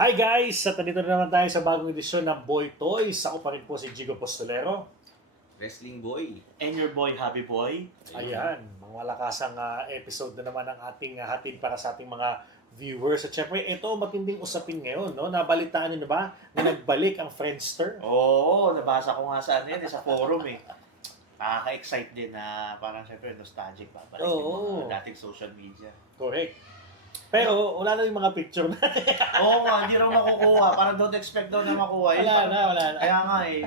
Hi guys! At nandito na naman tayo sa bagong edisyon ng Boy Toys. Ako pa rin po si Jigo Postolero. Wrestling boy. And your boy, Happy Boy. Ayan, mga malakasang episode na naman ang ating hatid para sa ating mga viewers. At syempre, ito matinding usapin ngayon. No? Nabalitaan niyo na ba na nagbalik ang Friendster? Oo, nabasa ko nga sa sa forum eh. Nakaka-excite din na parang syempre nostalgic pa. Balik yung mga dating social media. Correct. Pero wala na yung mga picture na. Oo nga, hindi raw makukuha. Parang don't expect daw na makuha. wala na. Kaya nga eh.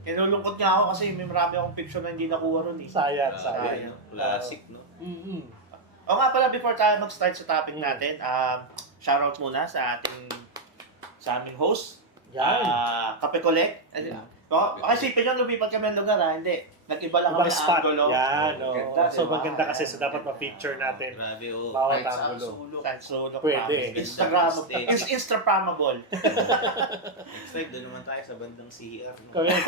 Kinulungkot nga ako kasi may marami akong picture na hindi nakuha ron eh. Sayang. Classic, no? O nga pala, before tayo mag-start sa topic natin, shoutout muna sa aming host. Yan. Kape Collect. Kasi sipin nyo, lumipat kami ng lugar ha. Hindi. Nag-iba lang Ibang kami spot. angulo. Yan. Ganda, So diba? maganda kasi so dapat ma-feature natin. Grabe, Bawat Kahit sa angulo. sulok. Solo Pwede. Instagrammable. Instagrammable. Next time, doon naman tayo sa bandang CR. No? Correct.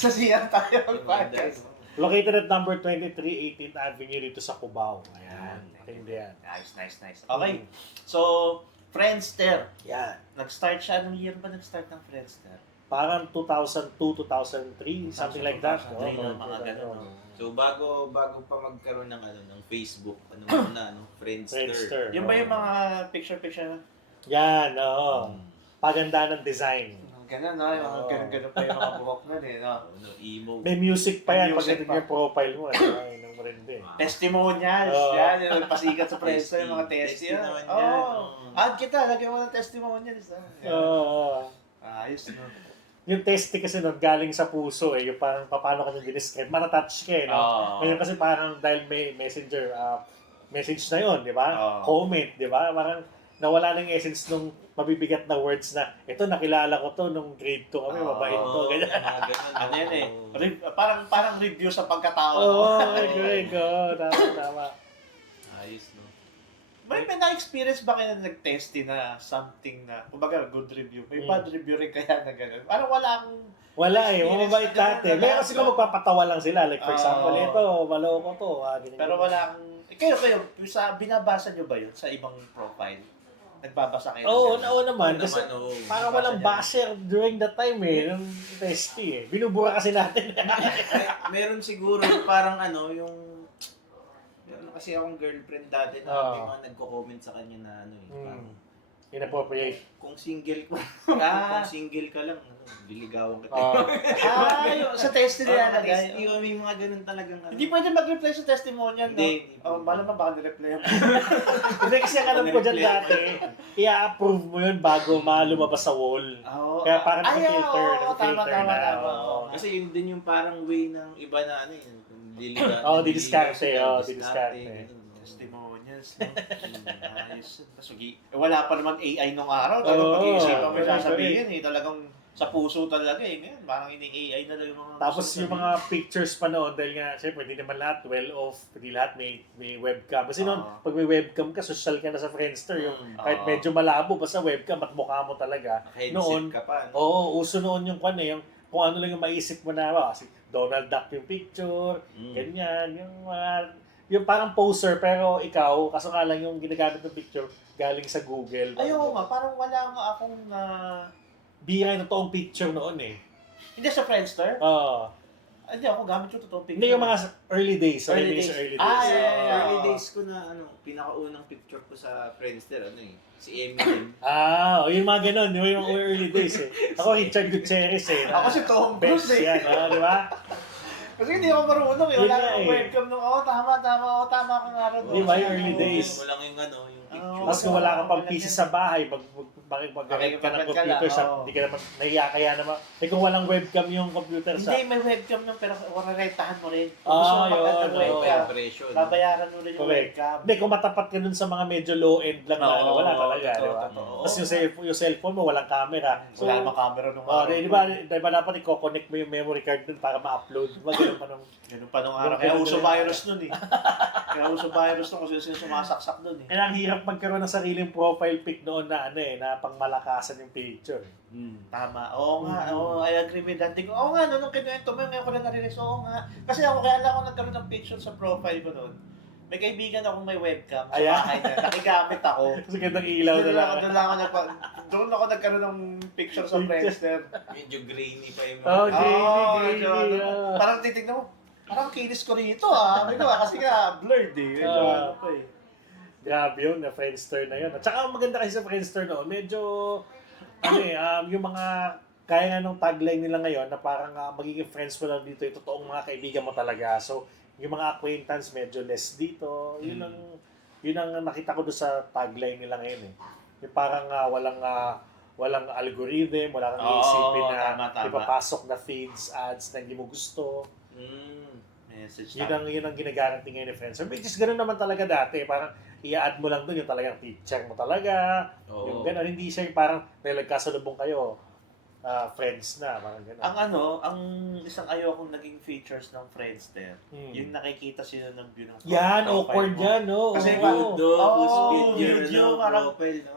Sa siya tayo mag-podcast. Located at number 23, 18th Avenue dito sa Cubao. Ayan. Hindi yan. Nice. Okay. So, Friendster. Yan. Nag-start siya. Anong year ba nag-start ng Friendster? Parang 2002, 2003, something like that. 2003, mga ganun, no? So, bago pa magkaroon ng ng Facebook, muna, Friendster. Friendster. Yung ba yung mga picture-picture? Yan, oo. Paganda ng design. Ganun, no? Yung ganun pa yung mga buhok nun eh, no? Emo. May music pa May yan. Pag music natin pa. yung profile mo. Ay, nang marindi. Testimonials. Oo. Yan, yung nagpasikat sa Friendster, yung mga Testy testi. naman yan. Oo. Add kita, lagyan mo ng testimonials. Oo. Ayos, no? Yung testy kasi nun, galing sa puso eh. Yung parang paano ka nang dinescribe. Matatouch ka eh. No? Oo. Ngayon kasi parang dahil may messenger, message na yon, di ba? Oo. Comment, di ba? Parang nawala ng essence nung mabibigat na words na ito nakilala ko to nung grade 2 kami, mabait to, ganyan. Ano yan eh? Parang review sa pagkatao. Oo, no? correct. Tama. Ayos, no? May na-experience ba kayo na nag-testy na something na, kumbaga good review? May bad review rin kaya na gano'n? Parang wala akong... Wala eh, mababait dati. Meron siguro magpapatawa lang sila. Like for Oo. example, ito, maloko to. Ganyan. Pero wala akong... Kayo, binabasa nyo ba yun sa ibang profile? Nagbabasa kayo? Oo, ng ganun? oo naman. Kasi oo. parang walang basher during that time eh, nung testy eh. Binubura kasi natin. Meron siguro parang yung meron kasi akong girlfriend dati na may mga nagko-comment sa kanya na parang, Inappropriate. kung single ko, Ah. kung single ka lang, liligawan kita. Yung sa testy nila Yes, nagay. may mga ganun talagang Hindi pwede mag-reply sa testimonial, no? Hindi. Malamang baka ni-reply ako. Hindi kasi ang alam ko dyan dati, i-approve mo yun bago lumabas sa wall. Kaya parang naka-filter, naka-filter na. Oo. Kasi yun din yung parang way ng iba na didiskarte. ganun. Testimonials, no? Ayos. Wala pa naman AI nung araw. Oo. Talagang pag-iisipan mo Correct, sasabihin eh. Talagang sa puso talaga eh. Ngayon, parang ini-AI na lang yung mga... Tapos gusto yung sabihin. mga pictures pa noon, dahil nga, syempre, hindi naman lahat well-off, hindi lahat may webcam. Kasi noon, pag may webcam ka, social ka na sa Friendster, yung kahit medyo malabo, basta webcam at mukha mo talaga. Headset ka pa. Oo, uso noon yung yung kung ano lang yung maisip mo na, si Donald Duck yung picture, ganyan, yung parang poser, pero ikaw, kaso nga lang yung ginagamit ng picture, galing sa Google. Ayoko nga, parang wala nga akong na... Bira yung totoong picture noon eh. Hindi sa Friendster? Oo. Hindi ako gamit yung totoong picture. Hindi yung mga early days. Early days. Early days. Yeah. Early days ko na pinakaunang picture ko sa Friendster, si Eminem. Yung mga ganun, yung mga early days eh. Ako, Richard Gutierrez eh. Ako si Tom Cruise Best eh. yan, di ba? Kasi hindi ako marunong eh. Yun Wala nga akong eh. webcam nung, tama ka nga rin. Di ba, yung early days. Mo lang yung picture. Tapos kung wala kang pang PC sa bahay, mag-gamit ka ng Makikipag-chat ka computer lang, sa, oo. hindi ka naman, nahiya kaya naman. Kung walang webcam yung computer sa, Hindi, may webcam nung pero wararetahan mo rin. Kung Ah, gusto mo yun, magandang oo. webcam, Impression. babayaran mo rin yung correct. webcam. Hindi, kung matapat ka dun sa mga medyo low-end lang na, Oo, wala talaga, di ba? totoo. Tapos yung cellphone mo, walang camera. Wala namang camera nung Oh, araw. di ba dapat i-connect mo yung memory card dun para ma-upload? Di ba ganun pa nung... Ganun pa nung araw. Kaya uso virus nun eh. Kaya uso virus nun kasi sino sumasaksak nun eh. Kaya ang hirap magkaroon ng sariling profile pic noon na na pangmalakasan yung picture. Tama. Oo nga. Oo, I agree with that. Oo nga, nung kinuwento mo, ngayon ko na narinig. Oo nga. Kasi ako, kaya lang ako nagkaroon ng picture sa profile ko noon. May kaibigan akong may webcam sa Ayan. bahay niya. Nakigamit ako. Kasi gandang ilaw na lang. Doon ako nagkaroon ng picture sa Friendster. Medyo grainy pa yung Oh, mga... grainy, medyo grainy. Parang titignan mo, parang kinis ko rito ah. Kasi nga blurred eh. Medyo ano pa eh. Grabe yun, na Friendster na yun. At saka ang maganda kasi sa Friendster noon, medyo, yung mga, kaya nga nung tagline nila ngayon, na parang magiging friends mo lang dito, yung totoong mga kaibigan mo talaga. So, yung mga acquaintance medyo less dito. Yun ang nakita ko doon sa tagline nila ngayon eh. Yung parang walang algorithm, wala kang iisipin na tama. ipapasok na feeds, ads na hindi mo gusto. Message Yun ang ginagaranti ngayon ni Friendster. Which is ganun naman talaga dati. Parang i-add mo lang doon yung talagang teacher mo talaga. Yung gano'n, hindi siya yung parang dahil nagkasalubong kayo, friends na, parang gano'n. ang isang ayokong naging features ng Friendster, yung nakikita sila ng view ng Yan, profile awkward mo. yan, no? Kasi Oo. whose video, video, parang- profile, no?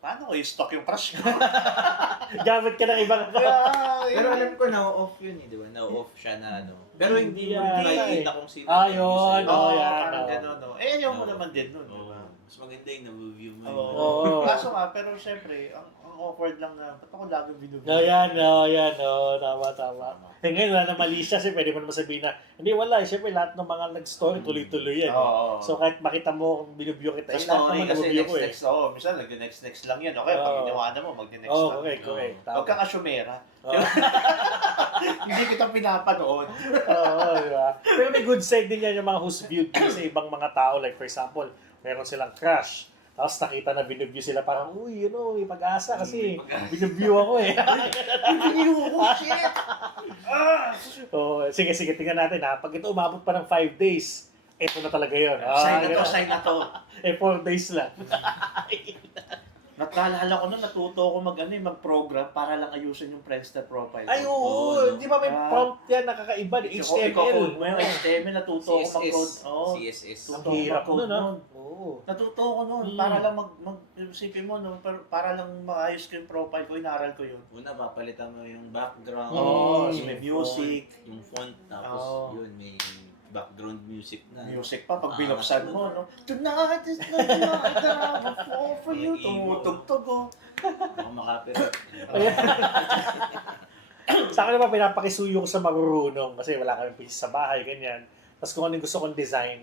Paano ko i-stock yung crush ko? Gamit ka ng ibang Pero alam ko na-off yun eh, di ba? Na-off siya na ano. Pero hindi mo Hindi nakikita kung sino. Ah, yung yun, sa'yo. oh, yan, parang oh. gano'n, no? Eh, ayaw mo Oo. naman din nun, di Oo. ba? Mas maganda yung na-review mo. Oo. Oo. Kaso nga, pero syempre, ang awkward lang na, ba't ako laging binubili? No, yan, tama. Eh ngayon, wala na mali siya, kasi pwede mo naman sabihin na, hindi, wala, siyempre lahat ng mga nag-story, tuloy-tuloy yan. Oo. So kahit makita mo kung binubyo kita, Sa lahat story naman kasi nabubyo ko eh. next, minsan nag-next lang yan. Okay, pag Oo. iniwanan mo, mag-next Oo, lang. correct. Huwag kang asyumera. Oo. Hindi kita pinapanood. Oo, di ba? Pero may good side din yan yung mga who's viewed sa ibang mga tao. Like for example, meron silang crush. Tapos nakita na binubview sila parang, uy, may pag-asa kasi binubview ako eh. Binibigyo ko, shit! Oh, sige, tingnan natin ha. Pag ito umabot pa ng 5 days, ito na talaga yun. Sign na to. 4 days lang. Nakalala ko nun, natuto ako mag-program para lang ayusin yung Friendster profile. Ay, oo. Oo, Di ba may prompt yan nakakaiba? HTML. Iko-code mo yung HTML, natuto ako mag-code. CSS. Oo. CSS. Ang hirap Mag-code nun, ha? nun. Oo. Natuto ko nun, Mm. para lang isipin mo, no, para lang maayos ko yung profile ko, inaral ko yun. Una, papalitan mo yung background. Oo, Mm. so may music. Yung font, tapos Oo. yun, may background music na. Music pa, pag Ah, binuksan mo, no? Tonight is the night that I will fall for you. Yung emo. Tumutugtog, oh. Baka makapirate. Sa akin naman, pinapakisuyo ko sa marurunong kasi wala kami pieces sa bahay, ganyan. Tapos kung ano yung gusto kong design,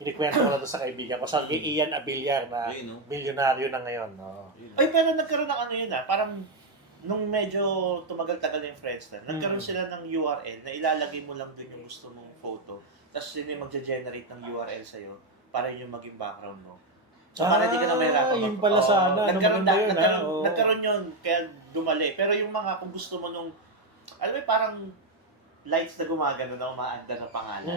kinikwento ko na to sa kaibigan ko. Sa kay Ian Abiliar na Yun, no? milyonaryo na ngayon. No? Ay, pero nagkaroon ng ano yun, parang nung medyo tumagal-tagal yung Friendster, nagkaroon sila ng URL na ilalagay mo lang dun yung gusto mong photo. Tapos yun yung magge-generate ng URL sa'yo para yun yung maging background mo. So, para hindi ka na mahirapan. Yun pala sana. Ano Nagkaroon, maganda yun, ha? Oo. nagkaroon yun, kaya dumali. Pero yung mga, kung gusto mo nung, alam mo, parang lights na gumagano na umaanda sa pangalan.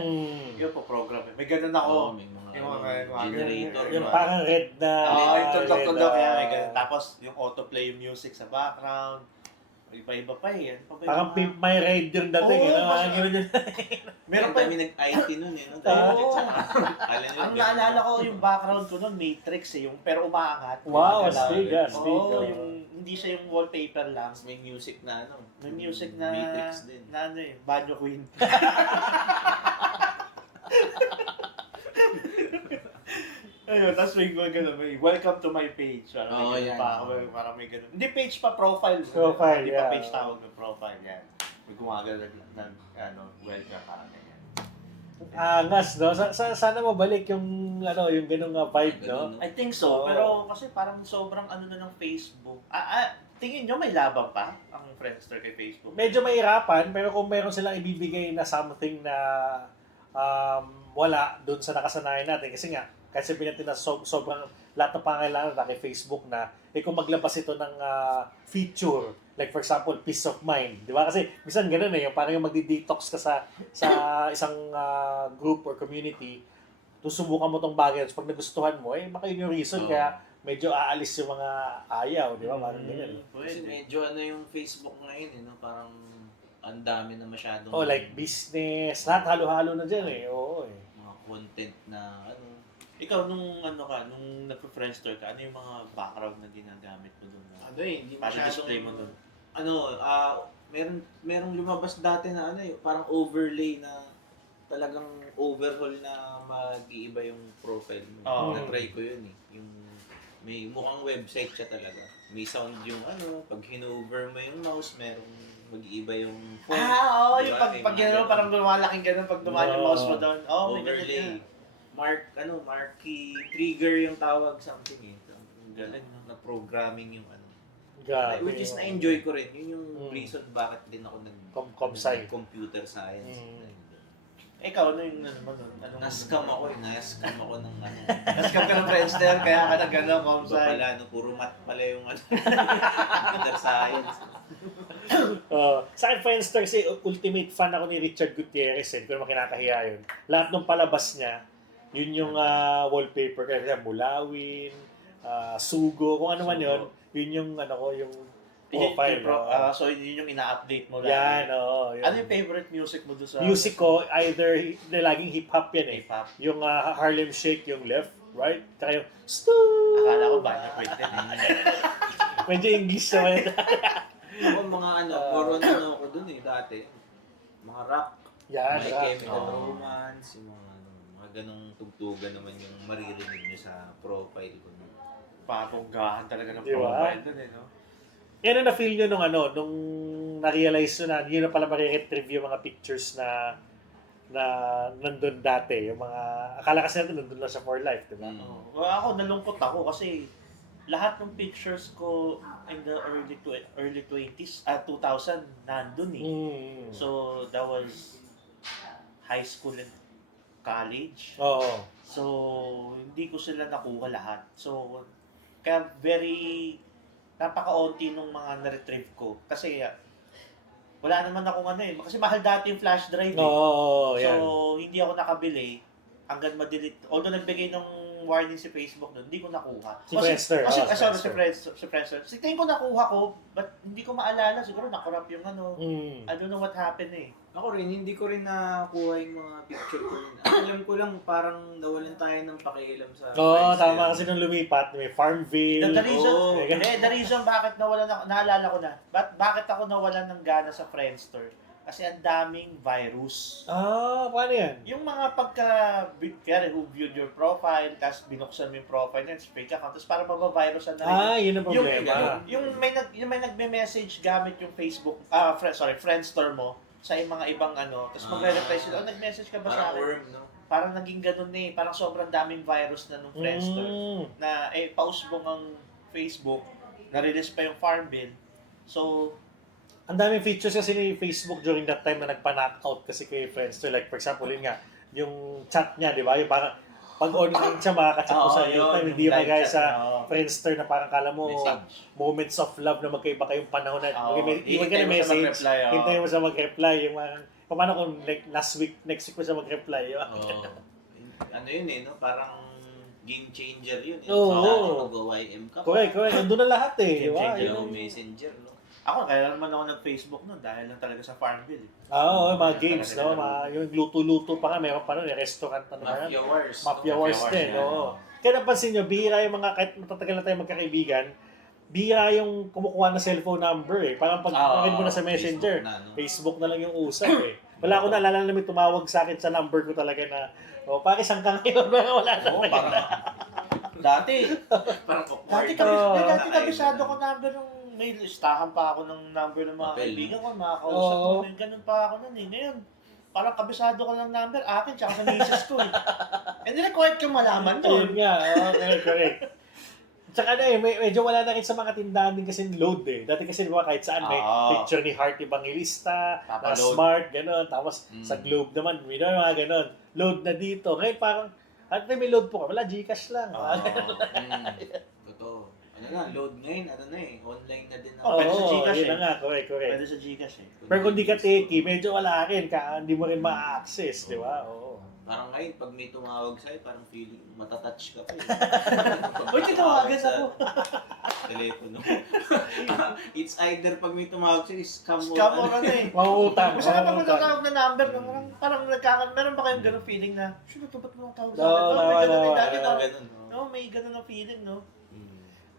Yun po program. May ganun ako. Oo, may mga Yung mga generator. Yung diba? parang red na... Yung tundok-tundok red, yan. May ganun. Tapos yung autoplay yung music sa background. Iba-iba pa eh. Ano pa ba yung Parang mga- Pimp My Ride yung dating. Oo, Ano, mas- ganun yun. Meron pa kami nag-IT nun eh. No? Oo. Alam nyo, Ang naalala ko yung background ko nun, Matrix eh. Yung, pero umaangat. Wow, Gumagalaw. astig, astig. Oo, yung hindi siya yung wallpaper lang. Tapos may music na ano. May music na, Matrix din. na ano eh, Banyo Queen. Ayun, tapos may gano'n, may welcome to my page. Parang Oo, may ganun yan. pa, parang may gano'n. Hindi page pa, profile. Profile, Hindi pa yeah. page tawag ng profile, yan. May gumagalaw ng welcome, parang ganyan. Angas, no? Sana mabalik yung, yung ganung vibe, no? Ganun, I think so, Oo. pero kasi parang sobrang ano na ng Facebook. Tingin nyo may laban pa ang Friendster kay Facebook? Medyo mahirapan, pero kung meron silang ibibigay na something na wala doon sa nakasanayan natin. Kasi nga, kasi sabihin natin na sobrang lahat ng pangailangan na kay Facebook na, kung maglabas ito ng feature, like for example, peace of mind. Di ba? Kasi minsan ganun yung parang yung magdi-detox ka sa isang group or community, susubukan mo tong bagay. Tapos pag nagustuhan mo, baka yun yung reason Oo. kaya medyo aalis yung mga ayaw. Di ba? Parang ganyan. Kasi medyo ano yung Facebook ngayon eh. No? Parang ang dami na masyadong Oh, like business, lahat halo-halo na dyan eh. Oo eh. mga content na ano. Ikaw, nung nagpa-Friendster ka, ano yung mga background na ginagamit mo doon? Ano eh, hindi Para masyadong display mo doon? ano, merong lumabas dati na ano eh, parang overlay na talagang overhaul na mag-iiba yung profile mo. Oo. Na-try ko yun eh. Yung may mukhang website siya talaga. May sound yung pag hinover mo yung mouse, merong mag-iiba yung font. Oo, Diba? yung pag May gano'n, mga ganun. parang lumalaking gano'n pag dumaan yung mouse mo doon. Oo, may ganun Overlay. yan. Marquee trigger yung tawag, something eh. Galing, no? Na programming yung Grabe. which is na-enjoy ko rin. Yun yung Mm. reason bakit din ako Com-sci. computer science. Ikaw, ano yung ano mo doon? Na-scam ako eh. Na-scam ako ng Na-scam ka ng Friendster, kaya ka nag-ano, Iba comsci. pala, puro math pala yung computer science. Sa akin, Friendster, kasi ultimate fan ako ni Richard Gutierrez. Hindi ko naman kinakahiya yun. Lahat ng palabas niya, yun yung wallpaper. Kaya Mulawin, Sugo, kung ano man yun, yun yung yung profile. So, yun yung ina-update mo Yan, lagi. yun. Ano yung favorite music mo doon sa... Music ko, either laging hip-hop yan eh. Hip-hop? Yung Harlem Shake, yung left, right, tsaka yung Akala ko banyo quit din. medyo English naman yun. Ako mga puro ako dun eh dati. Mga rock, Yan, My rap. Chemical Oo. Romance, yung mga ganong tugtugan naman yung maririnig nyo sa profile ko. Papunggahan talaga ng Di ba? profile doon eh, no? Yan ang na-feel nyo nung na-realize nyo na yun na pala mariretrieve yung mga pictures na nandun dati. Yung mga, akala kasi natin nandun lang sa For Life, di ba? Mm. Well, ako, nalungkot ako kasi lahat ng pictures ko in the early 20s, 2000, nandun eh. Mm. So, that was high school and college. Oo. So, hindi ko sila nakuha lahat. So, kaya napaka-onti nung mga na-retrieve ko. Kasi, wala naman akong kasi mahal dati yung flash drive eh. Oo, yan. So, hindi ako nakabili hanggang ma-delete. Although nagbigay ng warning si Facebook nun, hindi ko nakuha. Si Friendster. Si Friendster. Si tingin ko nakuha ko, but hindi ko maalala. Siguro nakurap yung Mm. I don't know what happened eh. Ako rin, hindi ko rin nakuha yung mga picture ko rin. Alam ko lang, parang nawalan tayo ng pakialam sa Oo, Friendster. tama kasi nung lumipat, may Farmville. The reason, Oo. the reason bakit nawalan ako, naalala ko na, bakit ako nawalan ng gana sa Friendster? Kasi ang daming virus. Paano yan? Yung mga kaya who viewed your profile, tapos binuksan mo yung profile niya, fake account, tapos parang mabavirusan na rin. Yun ang problema. Yung may nagme-message gamit yung Facebook, Friendster mo, sa mga ibang tapos magre-reply sila, nag-message ka ba sa Parang akin? worm, no? Parang naging ganun eh, parang sobrang daming virus na nung Friendster. Na pausbong ang Facebook, na-release pa yung Farmville. So, Ang daming features kasi ni Facebook during that time na nagpa-knockout kasi kay Friendster. Like, for example, yun nga, yung chat niya, di ba? Yung parang, pag online siya, makaka-chat mo sa real time. Hindi pa guys sa Friendster na parang kala mo, message. moments of love na magkaiba kayong panahon na, iwan ka Hintay na mo siya message, mag-reply, hintay mo siya mag-reply. Yung parang, paano kung like, next week mo siya mag-reply? Oo. Ano yun eh, no? Parang game changer yun eh. Oo. So, mag-YM ka pa. Correct. Nandun na lahat eh. Di ba? Change Yahoo Yun ang- Messenger, no? Ako, kaya naman ako nag-Facebook nun dahil lang talaga sa Farmville. Oo, mga Talaga games, no? Yung luto-luto pa nga, meron pa nun, restaurant, ano ba yan? Mafia Wars. Mafia no? Wars din, yan, oo. Kaya napansin nyo, bihira yung mga, kahit matatagal na tayo magkakaibigan, bihira yung kumukuha ng cellphone number eh. Parang pag mo na sa Messenger, Facebook na lang yung usap eh. Wala ko naalala na may tumawag sa akin sa number ko talaga na, pare, saan ka ngayon? Wala na. Oo, parang... Dati Parang kabisado ko number nung may listahan pa ako ng number ng mga Papel. kaibigan ko, mga kausap ko. Oo. May ganun pa ako nun eh. Ngayon, parang kabisado ko ng number, akin, tsaka sa misis ko eh. And then, required kang malaman Ayun nun. nga, correct. Tsaka medyo wala na rin sa mga tindahan din kasi load eh. Dati kasi diba kahit saan may picture ni Heart Evangelista, na Papaload. Smart, gano'n. Tapos sa Globe naman, may mga gano'n. Load na dito. Ngayon parang, may load po ka. Wala, Gcash lang. Totoo. Ano na, load ngayon, online na din Oo, Pwede sa Gcash yun eh. na nga, correct. Pwede sa Gcash eh. Pero kung di ka techie, medyo wala rin ka, hindi mo rin ma-access, di ba? Oo. Parang ngayon, pag may tumawag sa'yo, parang feeling matatouch ka pa eh. Uy, tinawagan ako. Telepono. It's either pag may tumawag sa'yo, scam or Scam or ano eh. Mangutang. Basta kapag nagtatawag na number, parang meron ba kayong ganung feeling na, shit, ito ba't mo tawag sa akin? No, May ganun eh, no, dati Parang no. ganun. No, may ganun na feeling, no?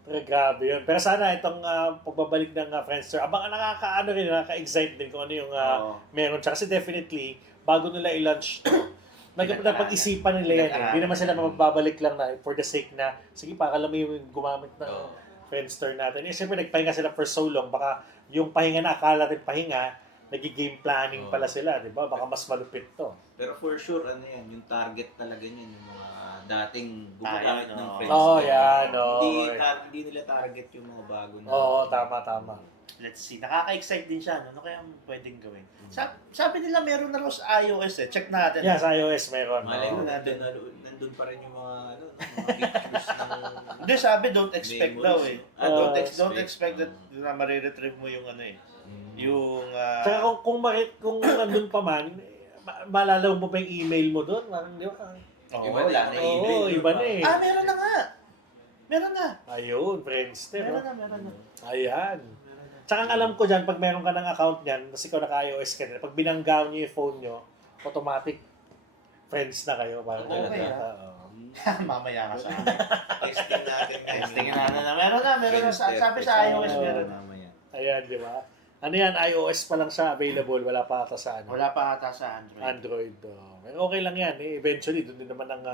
Pero grabe yun. Pero sana itong pagbabalik ng Friendster, abang nakaka-excite din kung ano yung meron siya. Kasi definitely, bago nila i-launch to, napag-isipan nila yan. Hindi naman sila mababalik lang na for the sake na, sige, para alam mo yung gumamit ng Friendster natin. Siyempre, nagpahinga sila for so long, baka yung pahinga na akala natin pahinga, nag-game planning pala sila, di ba? Baka mas malupit to. Pero for sure, ano yan, yung target talaga niyan, yung mga dating gumagamit ng Friendster. Oo, yan. Hindi nila target yung mga bago na. Oo, tama. Let's see. Nakaka-excite din siya. Ano kaya pwedeng gawin? Sabi nila meron na raw sa iOS eh. Check natin. Yeah, sa iOS meron. Malay mo, nandun pa rin yung mga, mga pictures ng... Hindi, sabi don't expect daw eh. Don't expect expect. that na mariretrieve mo yung ano eh. Yung... Tsaka kung nandun pa man, maalala mo ba yung email mo doon? Parang, di ba? Iba na yung email. Oo, iba na eh. meron na nga. Meron na. Ayun, Friendster. Meron na. Ayan. Tsaka ang alam ko dyan, pag meron ka ng account niyan, kasi ikaw naka-iOS ka na, pag binanggaw niyo yung phone niyo, automatic friends na kayo. Parang Okay, Mamaya ka sa akin. Testing natin. Testingin natin na. Meron na. Sabi sa iOS meron na. Ayan, di ba? Ano yan, iOS pa lang siya available, wala pa ata sa Wala pa ata sa Android. Android. Pero okay lang yan. Eventually, doon din naman ang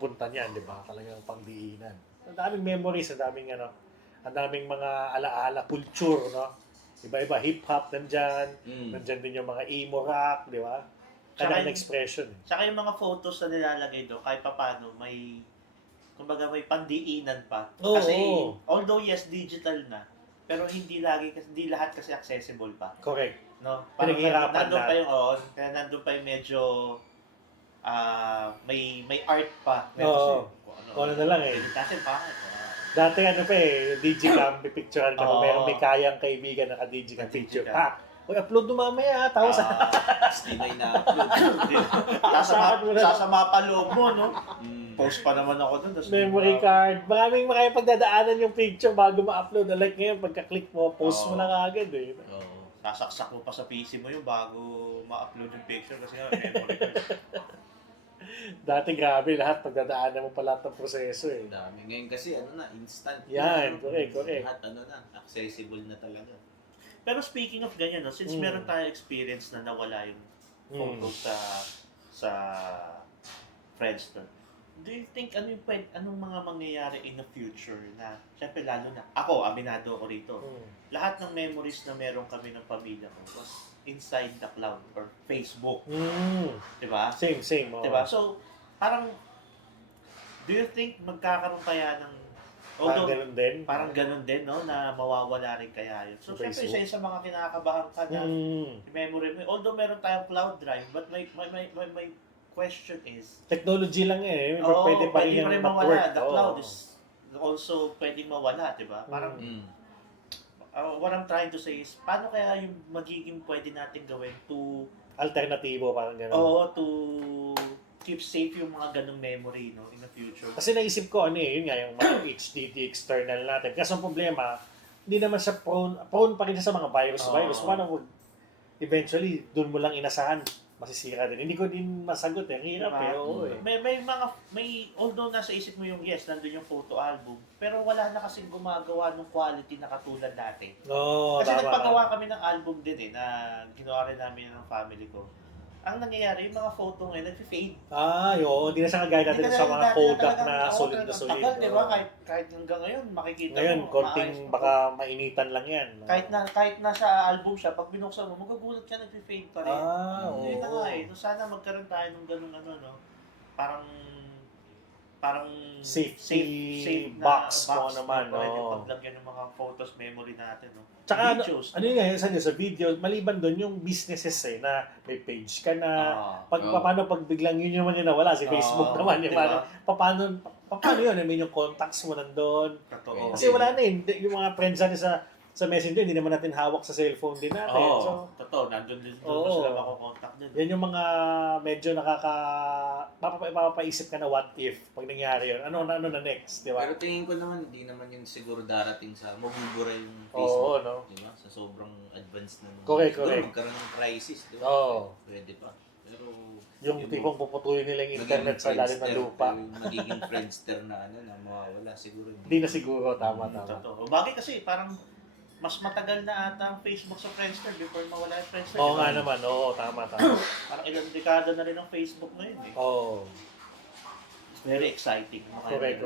punta niyan, di ba? Talagang pangdiinan. Ang daming memories, ang daming mga alaala, culture, no? Iba-iba, hip-hop nandyan, nandyan din yung mga emo rock, di ba? Kanyang expression. Saka yung mga photos na nilalagay doon, kahit paano, kumbaga may pandiinan pa. Kasi, although yes, digital na, pero hindi lahat kasi accessible pa. Correct. No? Parang nandun pa yung medyo, may art pa. Ano na lang eh. Kasi bakit? Dati digicam, pipicturean ka pa, pero may kayang kaibigan na ka-digicam picture. Uy, upload mo mamaya, tapos Hindi na upload. Sasama pa loob mo, no? Post pa naman ako dun. Memory card. Maraming pagdadaanan yung picture bago ma-upload. Like ngayon, pagka-click mo, post mo na kagad eh. Sasaksak mo pa sa PC mo yung bago ma-upload yung picture kasi nga, memory card. Dati grabe lahat, pagdadaanan mo pa lahat ng proseso eh. Dami. Ngayon kasi, instant. Yan, correct. Lahat, accessible na talaga. Pero speaking of ganyan, no, since meron tayong experience na nawala yung photo sa Friendster, do you think anong mga mangyayari in the future na, syempre lalo na, aminado ako rito, lahat ng memories na meron kami ng pamilya ko was inside the cloud or Facebook. Diba? Same. Diba? So, parang, do you think magkakaroon kaya ng Parang ganun din, no? Na mawawala rin kaya yun. So, syempre, isa sa mga kinakabahan ka na memory mo. Although meron tayong cloud drive, but my question is... Technology lang pwede pa rin yung mawala. The cloud is also pwedeng mawala, di ba? Parang, what I'm trying to say is, paano kaya yung magiging pwede natin gawin to... Alternatibo, parang gano'n. Oo, to keep safe yung mga ganung memory, no, in the future. Kasi naisip ko, yun nga, yung mga HDD external natin. Kasi ang problema, hindi naman siya prone pa rin siya sa mga virus. Paano eventually, doon mo lang inasahan, masisira din. Hindi ko din masagot hirap pero although nasa isip mo yung nandun yung photo album, pero wala na kasing gumagawa ng quality na katulad dati. Kasi nagpagawa kami ng album din na ginawa rin namin ng family ko. Ang nangyayari, yung mga photo ngayon, nag-fade. Hindi na siya kagaya natin sa mga Kodak na solid na solid. Tagal, di ba? Kahit hanggang ngayon, makikita ngayon, mo. konting baka mainitan lang yan. Kahit na sa album siya, pag binuksan mo, magagulat ka, nag-fade pa rin. Yun na nga So, sana magkaroon tayo ng ganung parang safe box mo naman. Pwede paglagyan ng mga photos, memory natin. Tsaka videos. ano yun sa video, maliban doon yung businesses na may page ka na. Paano pag biglang yun yung nawala, si Facebook naman. Diba? Paano yun? Yung contacts mo nandun. Totoo. Kasi wala na yung mga friends natin sa Messenger, hindi naman natin hawak sa cellphone din natin. Totoo. Nandun sila makakontakt din. Yan yung mga medyo papapaisip ka na what if pag nangyari yun. Ano na next, di ba? Pero tingin ko naman, hindi naman yun siguro darating sa mabubura yung Facebook. Diba? Sa sobrang advanced na. Correct. Magkaroon ng crisis, diba? Pwede pa. Pero yung tipong puputulin nila yung internet sa lalim ng lupa. Yung magiging Friendster na mawawala siguro. Hindi na siguro, tama. Totoo. Bagay kasi parang mas matagal na ata ang Facebook sa Friendster before mawala yung Friendster. Oo di ba? nga naman, oo, tama. Parang ilang dekada na rin ang Facebook ngayon eh. Oo. Very exciting. Correct.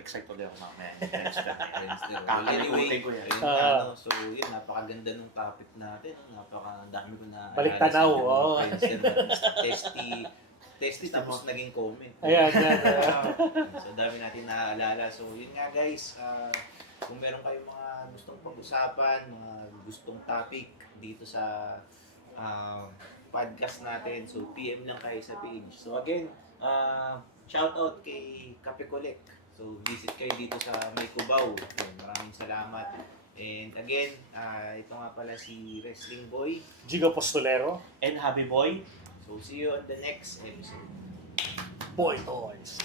Excited ulit ako mamaya. Friendster. Friendster. Well, Kakalimutin anyway, ko yan. ayun Ah. nga, no? So, yun, napakaganda ng topic natin. No? Napakadami ko na Balik tanaw, oo. Friendster, testy, tapos naging comment. Ayan. So, dami natin naaalala. So, yun nga guys, kung meron kayong mga gustong pag-usapan, mga gustong topic dito sa podcast natin, so PM lang kayo sa page. So again, shout out kay Kape Collect. So visit kayo dito sa May Cubao. Yun, maraming salamat. And again, ito nga pala si Wrestling Boy. Gigo Postolero. And Happy Boy. So see you on the next episode. Boy Toys.